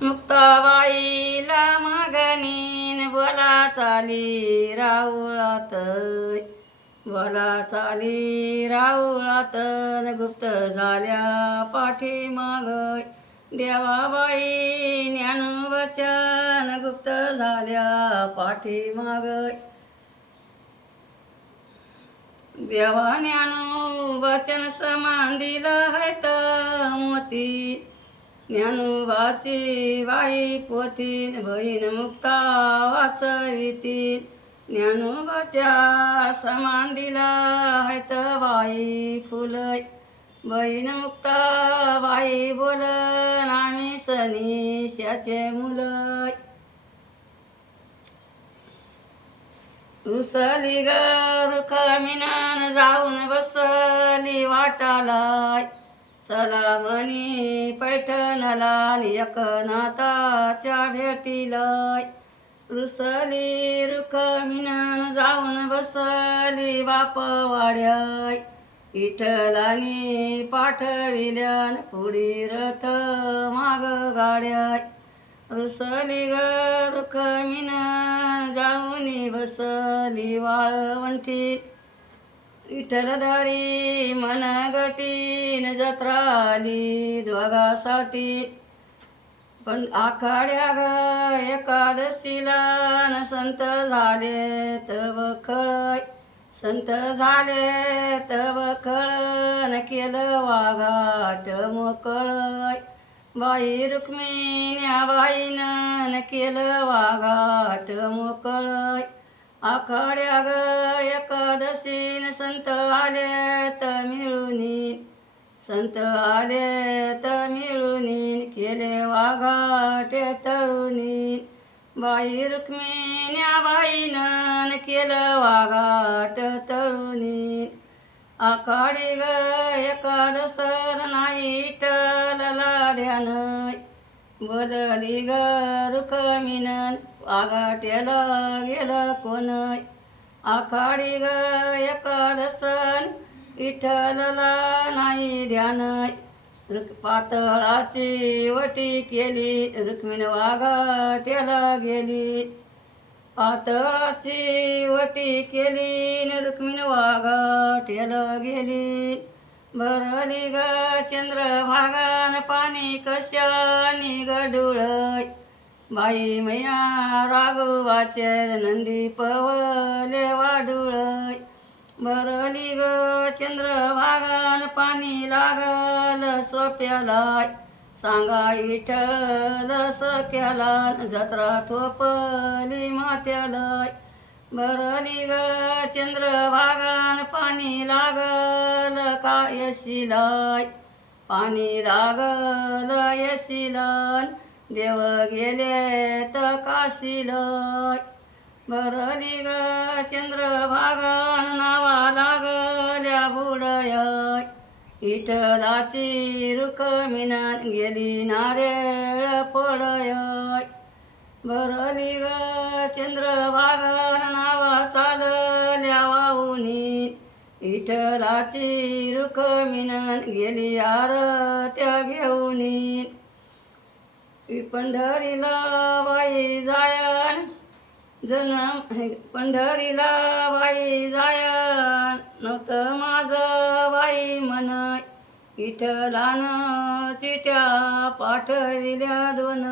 मुक्ताबाईला मागणीन बोला चाली राऊळात, बोला चाली राऊळात गुप्त झाल्या पाठीमाग. देवाबाई ज्ञानवचन गुप्त झाल्या पाठीमाग. देवा ज्ञानोबचन समान दिलं हैत मोती, ज्ञानोबाची बाई पोथी बहीण मुक्ता वाचविती. ज्ञानोबाच्या समान दिला हैत बाई फुलय, बहीण मुक्ता बाई बोलन आम्ही सनीशाचे मुलय. रुसली ग रुखमिनन जाऊन बसली वाटालाय, चला म्हणी पैठणला एकनाथाच्या भेटीलाय. रुसली रुखमिनन जाऊन बसली बापवाड्याय, विठ्ठलानी पाठविल्यान पुढी रथ माग गाड्याय. रुसली ग रुखमिनन जाऊनी बसली वाळवंटी, विठ्ठलधारी मनगटीन जत्रा आली दोघासाठी. पण आखाड्या ग एकादशीला न संत झाले तव खळय, संत झाले तव खळन केलं वाघाट मोकळय. बाई रुक्मिण्या बाईनं केलं वाघाट मोकळय. आखाड्या ग एकादशीन संत आलेत मिळूनी, संत आलेत मिळूनी केले वाघाटे तळूनी. बाई रुक्मिण्या बाईनं केलं वाघाट तळूनी. आखाडी ग एकादसर नाही विठ्ठलाला ध्यानय, बदली ग रुखमिनन वाघाट्याला गेलं कोणय. आखाडी ग एकादसन विठ्ठलाला नाही ध्यानय, पातळाची वटी केली रुक्मिण वाघाट्याला गेली. पातळाची वटी केली न रुक्मिण वाघाट्याला गेली. भरली ग चंद्रभागान पाणी कशानी गडुळय, बाई मैया राघवाचे नंदी पवले वाडुळय. भरली ग चंद्रभागान पाणी लागल सोप्यालाय, सांगा विठ्ठल सख्याला जत्रा थोपली माथ्यालाय. भरली ग चंद्रभागान पाणी लागल कायशीलाय, पाणी लागल यशीलाय देव गेले त काशीलाय. भरली ग चंद्रभागान नावा लागल्या बुडयाय, विठ्ठलाची रुखमिनन गेली नारळ फोडयाय. भरली ग चंद्रभागान नावा चालल्या वाहुनी, विठ्ठलाची रुखमिनन गेली आरत्या घेऊनी. पंढरीला बाई जायन जन्म, पंढरीला बाई जायन नव्हतं माझं बाई म्हणय, विठ्ठलानं चिठ्या पाठविल्या दोन.